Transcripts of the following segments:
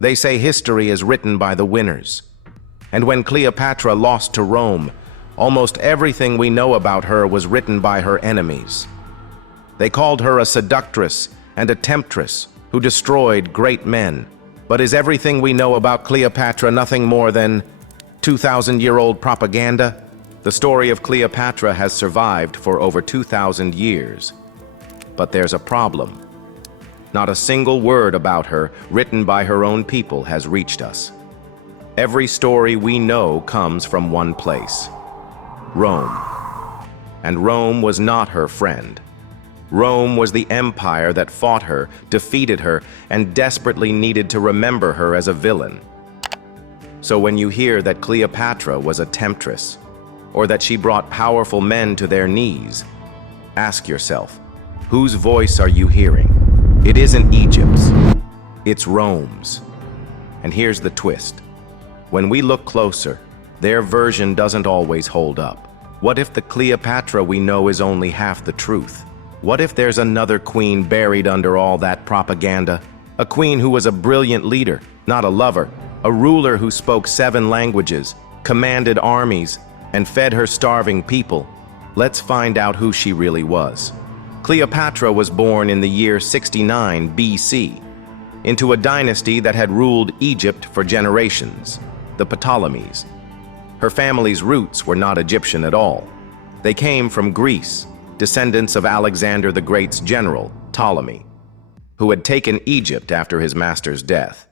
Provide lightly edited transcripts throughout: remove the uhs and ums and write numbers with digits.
They say history is written by the winners. And when Cleopatra lost to Rome, almost everything we know about her was written by her enemies. They called her a seductress and a temptress who destroyed great men. But is everything we know about Cleopatra nothing more than 2,000-year-old propaganda? The story of Cleopatra has survived for over 2,000 years. But there's a problem. Not a single word about her, written by her own people, has reached us. Every story we know comes from one place: Rome. And Rome was not her friend. Rome was the empire that fought her, defeated her, and desperately needed to remember her as a villain. So when you hear that Cleopatra was a temptress, or that she brought powerful men to their knees, ask yourself, whose voice are you hearing? It isn't Egypt's, it's Rome's. And here's the twist. When we look closer, their version doesn't always hold up. What if the Cleopatra we know is only half the truth? What if there's another queen buried under all that propaganda? A queen who was a brilliant leader, not a lover, a ruler who spoke 7 languages, commanded armies, and fed her starving people. Let's find out who she really was. Cleopatra was born in the year 69 BC, into a dynasty that had ruled Egypt for generations, the Ptolemies. Her family's roots were not Egyptian at all. They came from Greece, descendants of Alexander the Great's general, Ptolemy, who had taken Egypt after his master's death.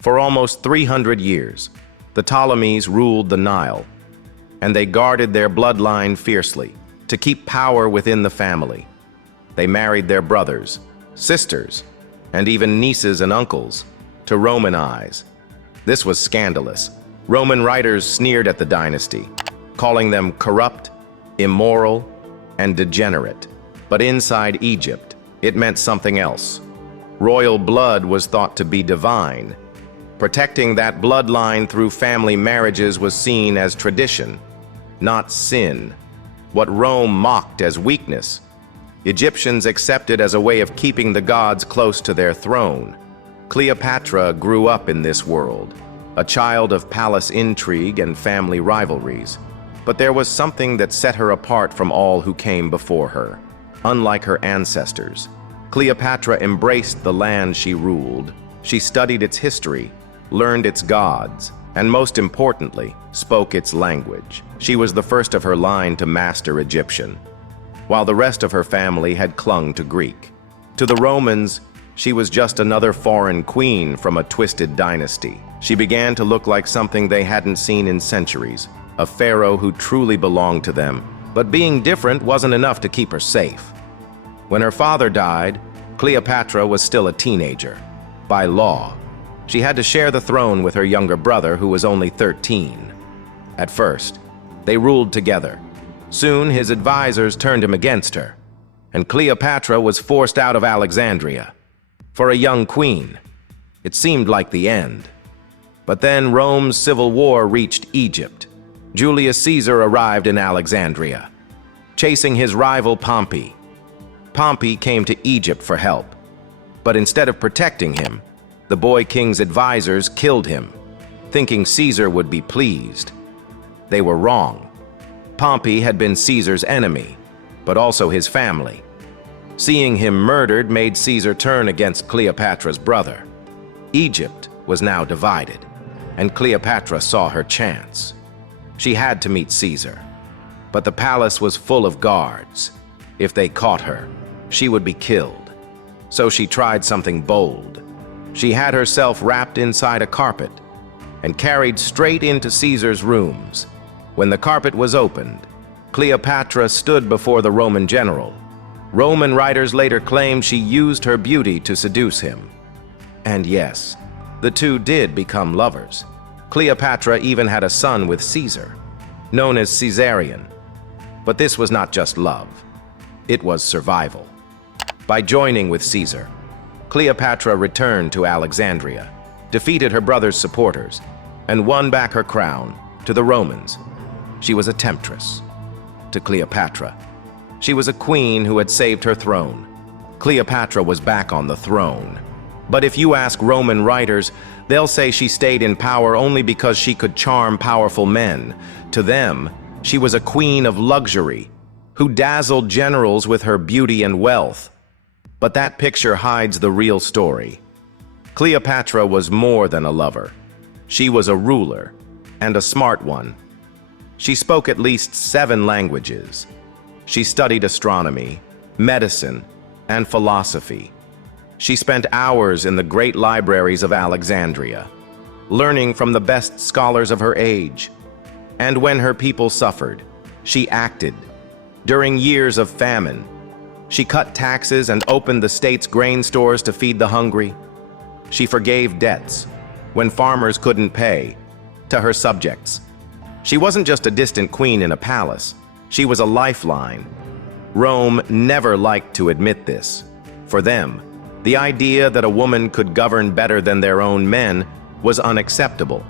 For almost 300 years, the Ptolemies ruled the Nile, and they guarded their bloodline fiercely to keep power within the family. They married their brothers, sisters, and even nieces and uncles to Romanize. This was scandalous. Roman writers sneered at the dynasty, calling them corrupt, immoral, and degenerate. But inside Egypt, it meant something else. Royal blood was thought to be divine. Protecting that bloodline through family marriages was seen as tradition, not sin. What Rome mocked as weakness, Egyptians accepted as a way of keeping the gods close to their throne. Cleopatra grew up in this world, a child of palace intrigue and family rivalries. But there was something that set her apart from all who came before her. Unlike her ancestors, Cleopatra embraced the land she ruled. She studied its history, learned its gods, and most importantly, spoke its language. She was the first of her line to master Egyptian, while the rest of her family had clung to Greek. To the Romans, she was just another foreign queen from a twisted dynasty. She began to look like something they hadn't seen in centuries, a pharaoh who truly belonged to them. But being different wasn't enough to keep her safe. When her father died, Cleopatra was still a teenager. By law, she had to share the throne with her younger brother, who was only 13. At first, they ruled together. Soon, his advisors turned him against her, and Cleopatra was forced out of Alexandria. For a young queen, it seemed like the end. But then Rome's civil war reached Egypt. Julius Caesar arrived in Alexandria, chasing his rival Pompey. Pompey came to Egypt for help, but instead of protecting him, the boy king's advisors killed him, thinking Caesar would be pleased. They were wrong. Pompey had been Caesar's enemy, but also his family. Seeing him murdered made Caesar turn against Cleopatra's brother. Egypt was now divided, and Cleopatra saw her chance. She had to meet Caesar, but the palace was full of guards. If they caught her, she would be killed. So she tried something bold. She had herself wrapped inside a carpet and carried straight into Caesar's rooms. When the carpet was opened, Cleopatra stood before the Roman general. Roman writers later claimed she used her beauty to seduce him. And yes, the two did become lovers. Cleopatra even had a son with Caesar, known as Caesarion. But this was not just love. It was survival. By joining with Caesar, Cleopatra returned to Alexandria, defeated her brother's supporters, and won back her crown to the Romans. She was a temptress. To Cleopatra, she was a queen who had saved her throne. Cleopatra was back on the throne. But if you ask Roman writers, They'll say she stayed in power only because she could charm powerful men. To them, she was a queen of luxury, who dazzled generals with her beauty and wealth. But that picture hides the real story. Cleopatra was more than a lover. She was a ruler, and a smart one. She spoke at least 7 languages. She studied astronomy, medicine, and philosophy. She spent hours in the great libraries of Alexandria, learning from the best scholars of her age. And when her people suffered, she acted. During years of famine, she cut taxes and opened the state's grain stores to feed the hungry. She forgave debts when farmers couldn't pay to her subjects. She wasn't just a distant queen in a palace. She was a lifeline. Rome never liked to admit this. For them, the idea that a woman could govern better than their own men was unacceptable.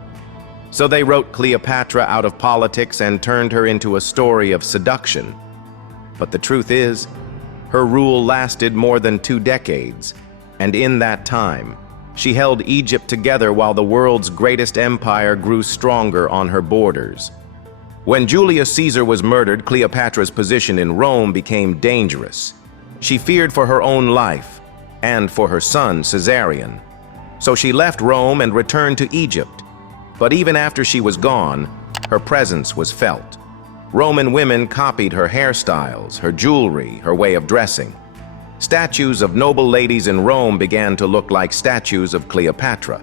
So they wrote Cleopatra out of politics and turned her into a story of seduction. But the truth is, her rule lasted more than 2 decades, and in that time, she held Egypt together while the world's greatest empire grew stronger on her borders. When Julius Caesar was murdered, Cleopatra's position in Rome became dangerous. She feared for her own life and for her son, Caesarion. So she left Rome and returned to Egypt. But even after she was gone, her presence was felt. Roman women copied her hairstyles, her jewelry, her way of dressing. Statues of noble ladies in Rome began to look like statues of Cleopatra.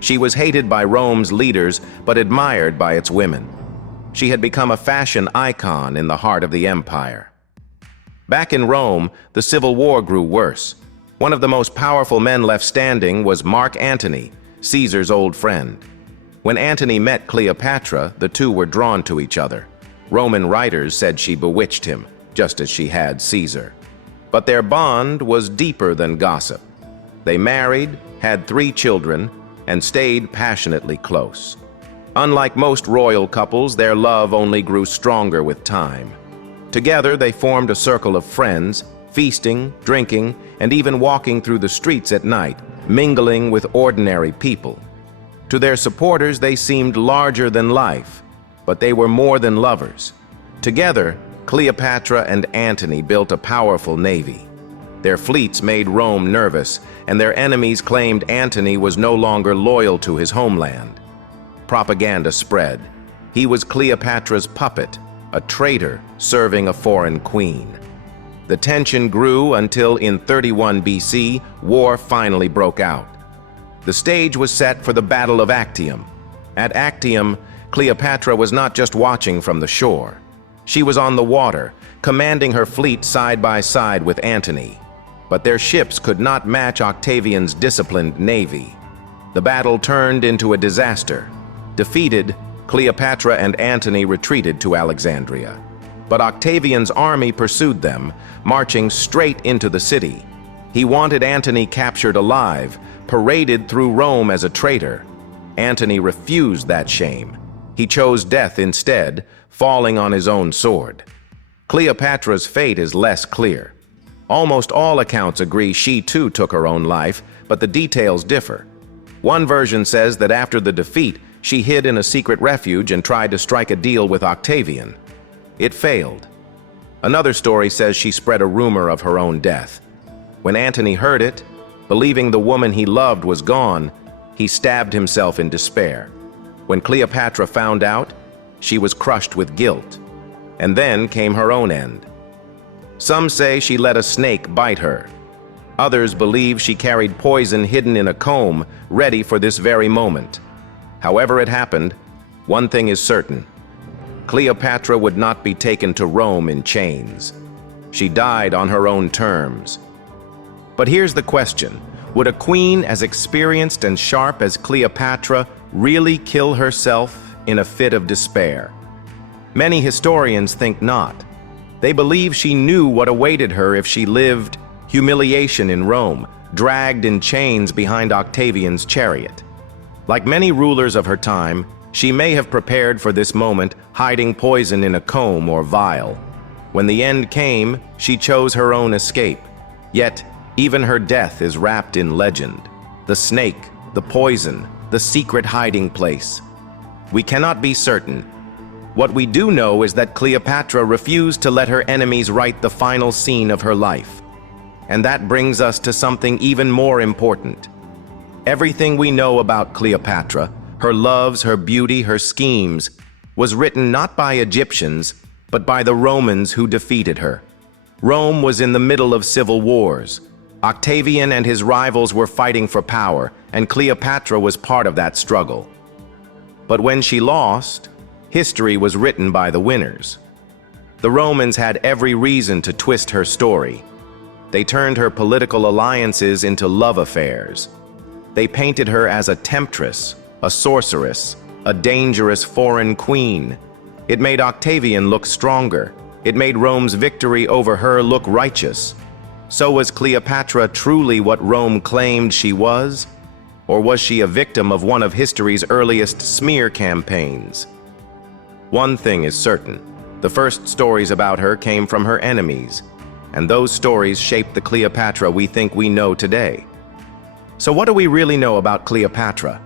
She was hated by Rome's leaders, but admired by its women. She had become a fashion icon in the heart of the empire. Back in Rome, the civil war grew worse. One of the most powerful men left standing was Mark Antony, Caesar's old friend. When Antony met Cleopatra, the two were drawn to each other. Roman writers said she bewitched him, just as she had Caesar. But their bond was deeper than gossip. They married, had 3 children, and stayed passionately close. Unlike most royal couples, their love only grew stronger with time. Together, they formed a circle of friends, feasting, drinking, and even walking through the streets at night, mingling with ordinary people. To their supporters, they seemed larger than life, but they were more than lovers. Together, Cleopatra and Antony built a powerful navy. Their fleets made Rome nervous, and their enemies claimed Antony was no longer loyal to his homeland. Propaganda spread. He was Cleopatra's puppet, a traitor serving a foreign queen. The tension grew until in 31 BC, war finally broke out. The stage was set for the Battle of Actium. At Actium, Cleopatra was not just watching from the shore. She was on the water, commanding her fleet side by side with Antony. But their ships could not match Octavian's disciplined navy. The battle turned into a disaster. Defeated, Cleopatra and Antony retreated to Alexandria. But Octavian's army pursued them, marching straight into the city. He wanted Antony captured alive, paraded through Rome as a traitor. Antony refused that shame. He chose death instead, falling on his own sword. Cleopatra's fate is less clear. Almost all accounts agree she too took her own life, but the details differ. One version says that after the defeat, she hid in a secret refuge and tried to strike a deal with Octavian. It failed. Another story says she spread a rumor of her own death. When Antony heard it, believing the woman he loved was gone, he stabbed himself in despair. When Cleopatra found out, she was crushed with guilt. And then came her own end. Some say she let a snake bite her. Others believe she carried poison hidden in a comb, ready for this very moment. However it happened, one thing is certain. Cleopatra would not be taken to Rome in chains. She died on her own terms. But here's the question. Would a queen as experienced and sharp as Cleopatra really kill herself in a fit of despair? Many historians think not. They believe she knew what awaited her if she lived humiliation in Rome, dragged in chains behind Octavian's chariot. Like many rulers of her time, she may have prepared for this moment, hiding poison in a comb or vial. When the end came, she chose her own escape. Yet, even her death is wrapped in legend. The snake, the poison, the secret hiding place. We cannot be certain. What we do know is that Cleopatra refused to let her enemies write the final scene of her life. And that brings us to something even more important. Everything we know about Cleopatra, her loves, her beauty, her schemes, was written not by Egyptians, but by the Romans who defeated her. Rome was in the middle of civil wars. Octavian and his rivals were fighting for power, and Cleopatra was part of that struggle. But when she lost, history was written by the winners. The Romans had every reason to twist her story. They turned her political alliances into love affairs. They painted her as a temptress, a sorceress, a dangerous foreign queen. It made Octavian look stronger. It made Rome's victory over her look righteous. So was Cleopatra truly what Rome claimed she was? Or was she a victim of one of history's earliest smear campaigns? One thing is certain. The first stories about her came from her enemies, and those stories shaped the Cleopatra we think we know today. So what do we really know about Cleopatra?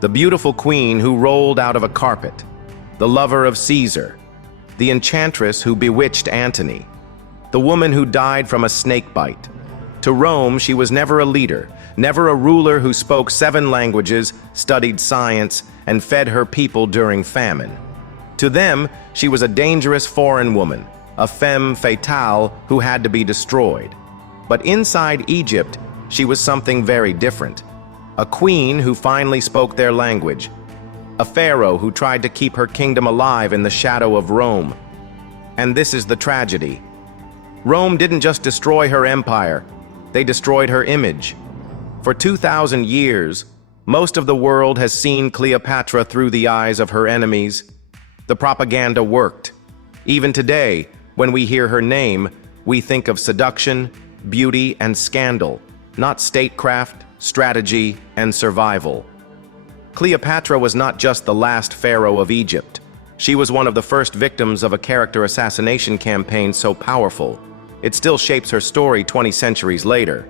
The beautiful queen who rolled out of a carpet, the lover of Caesar, the enchantress who bewitched Antony, the woman who died from a snake bite. To Rome, she was never a leader, never a ruler who spoke 7 languages, studied science, and fed her people during famine. To them, she was a dangerous foreign woman, a femme fatale who had to be destroyed. But inside Egypt, she was something very different. A queen who finally spoke their language. A pharaoh who tried to keep her kingdom alive in the shadow of Rome. And this is the tragedy. Rome didn't just destroy her empire, they destroyed her image. For 2,000 years, most of the world has seen Cleopatra through the eyes of her enemies. The propaganda worked. Even today, when we hear her name, we think of seduction, beauty, and scandal, not statecraft, strategy, and survival. Cleopatra was not just the last pharaoh of Egypt. She was one of the first victims of a character assassination campaign so powerful, it still shapes her story 20 centuries later.